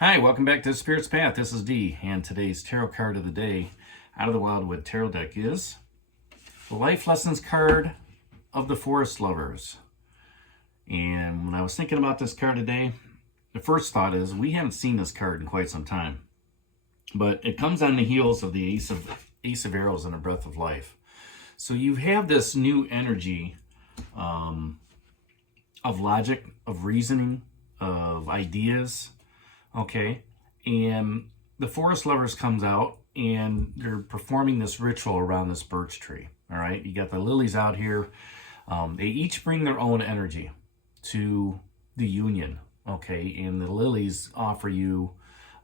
Hi, welcome back to the Spirit's Path. This is Dee, and today's tarot card of the day out of the Wildwood Tarot deck is the Life Lessons card of the Forest Lovers. And when I was thinking about this card today, the first thought is we haven't seen this card in quite some time. But it comes on the heels of the Ace of Arrows and a Breath of Life. So you have this new energy of logic, of reasoning, of ideas. Okay, and the Forest Lovers comes out and they're performing this ritual around this birch tree. All right, you got the lilies out here. They each bring their own energy to the union. Okay, and the lilies offer you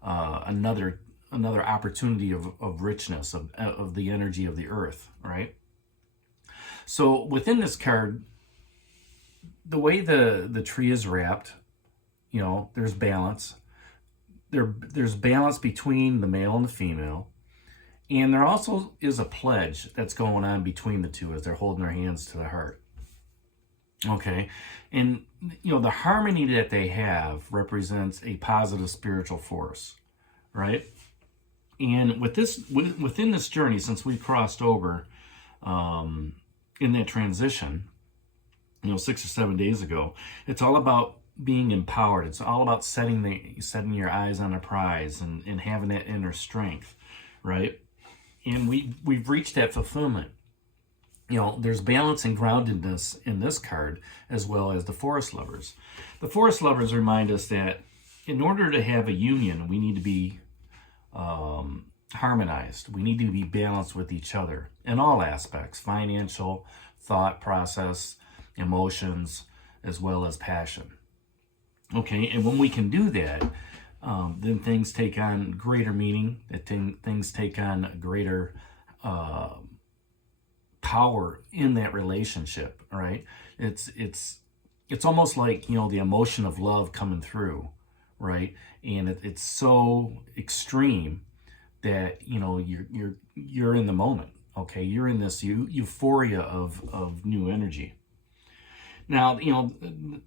another opportunity of richness of the energy of the earth. All right. So within this card, the way the tree is wrapped, there's balance. There's balance between the male and the female, and there also is a pledge that's going on between the two as they're holding their hands to the heart. Okay, and the harmony that they have represents a positive spiritual force, right? And within this journey, since we crossed over in that transition, 6 or 7 days ago, it's all about being empowered. It's all about setting your eyes on a prize and having that inner strength, right? And we've reached that fulfillment. There's balance and groundedness in this card, as well as the Forest Lovers. The Forest Lovers remind us that in order to have a union, we need to be harmonized. We need to be balanced with each other in all aspects: financial, thought process, emotions, as well as passion. Okay, and when we can do that, then things take on greater meaning. Things take on greater power in that relationship. Right? It's almost like the emotion of love coming through, right? And it's so extreme that you're in the moment. Okay, you're in this euphoria of new energy. Now,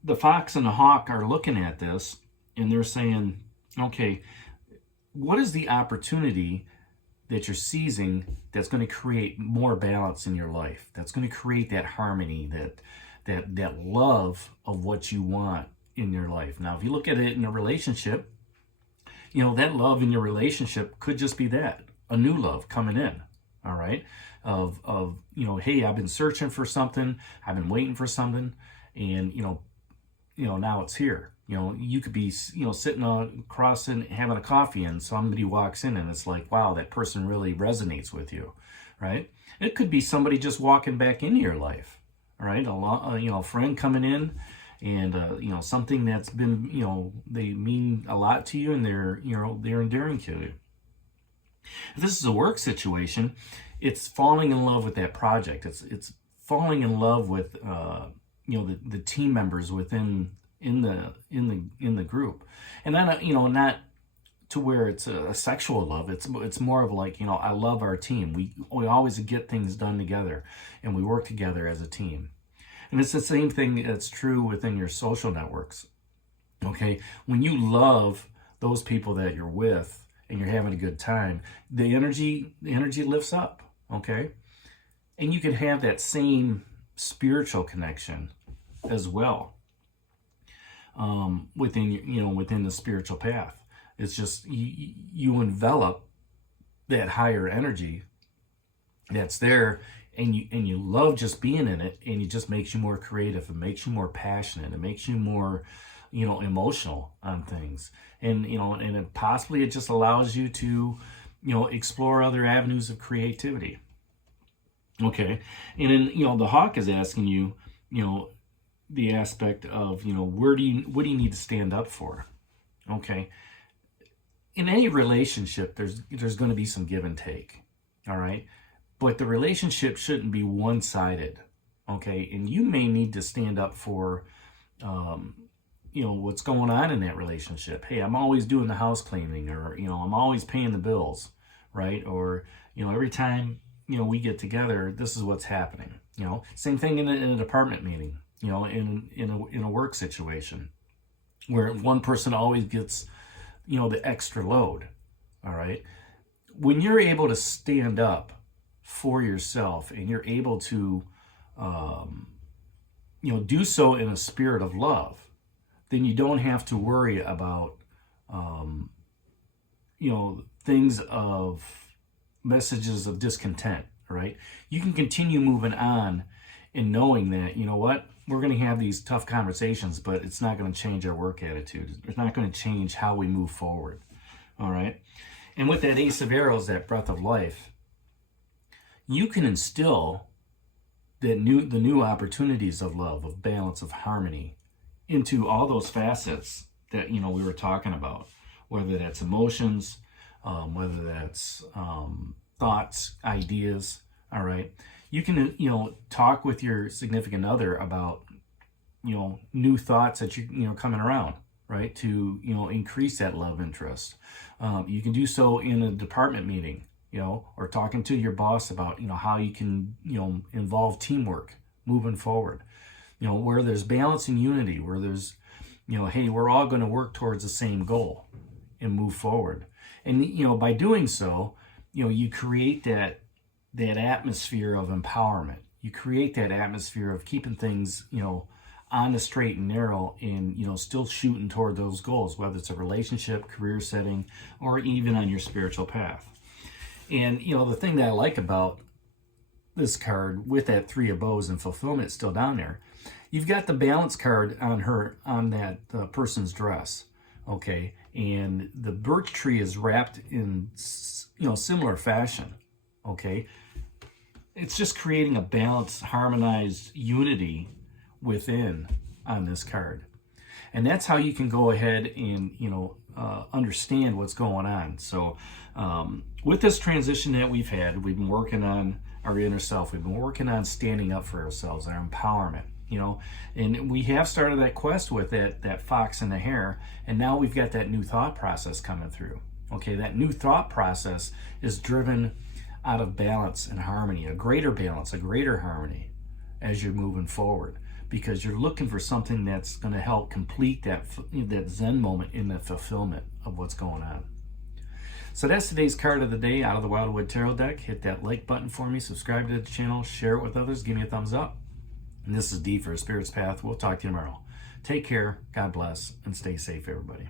the fox and the hawk are looking at this and they're saying, okay, what is the opportunity that you're seizing that's going to create more balance in your life? That's going to create that harmony, that love of what you want in your life. Now, if you look at it in a relationship, that love in your relationship could just be that, a new love coming in. All right. Of hey, I've been searching for something. I've been waiting for something. And, now it's here. You could be, sitting across and having a coffee and somebody walks in and it's like, wow, that person really resonates with you. Right. It could be somebody just walking back into your life. All right. A friend coming in and, something that's been, they mean a lot to you and they're endearing to you. If this is a work situation, it's falling in love with that project. It's falling in love with the team members within the group, and not to where it's a sexual love. It's more of like I love our team. We always get things done together, and we work together as a team. And it's the same thing that's true within your social networks. Okay, when you love those people that you're with and you're having a good time, the energy lifts up. Okay, and you can have that same spiritual connection as well within the spiritual path. It's just you envelop that higher energy that's there, and you love just being in it, and it just makes you more creative. It makes you more passionate. It makes you more emotional on things, and it just allows you to explore other avenues of creativity. Okay, and then the hawk is asking you the aspect of what do you need to stand up for? Okay, in any relationship there's going to be some give and take. All right, but the relationship shouldn't be one-sided. Okay, and you may need to stand up for what's going on in that relationship. Hey, I'm always doing the house cleaning, or I'm always paying the bills, right? Or every time we get together, this is what's happening. Same thing in a department meeting, in a work situation, where one person always gets the extra load. All right. When you're able to stand up for yourself and you're able to, do so in a spirit of love, then you don't have to worry about, things of messages of discontent, right? You can continue moving on and knowing that, you know what, we're going to have these tough conversations, but it's not going to change our work attitude. It's not going to change how we move forward. All right. And with that Ace of Arrows, that breath of life, you can instill the new opportunities of love, of balance, of harmony into all those facets that, we were talking about, whether that's emotions, whether that's thoughts, ideas. All right. You can, talk with your significant other about, new thoughts that you coming around, right? To, increase that love interest. You can do so in a department meeting, or talking to your boss about, how you can, involve teamwork moving forward, where there's balance and unity, where there's, hey, we're all going to work towards the same goal and move forward. And, by doing so, you create that atmosphere of empowerment. You create that atmosphere of keeping things, on the straight and narrow and, still shooting toward those goals, whether it's a relationship, career setting, or even on your spiritual path. And, the thing that I like about this card with that Three of Bows and fulfillment still down there, you've got the balance card on that person's dress. Okay. And the birch tree is wrapped in, similar fashion. Okay. It's just creating a balanced, harmonized unity within on this card. And that's how you can go ahead and, understand what's going on. So with this transition that we've had, we've been working on our inner self. We've been working on standing up for ourselves, our empowerment, and we have started that quest with that fox and the hare. And now we've got that new thought process coming through. Okay. That new thought process is driven out of balance and harmony, a greater balance, a greater harmony as you're moving forward, because you're looking for something that's going to help complete that Zen moment in the fulfillment of what's going on. So that's today's card of the day out of the Wildwood Tarot deck. Hit that like button for me, subscribe to the channel, share it with others, give me a thumbs up. And this is D for a Spirit's Path. We'll talk to you tomorrow. Take care, God bless, and stay safe, everybody.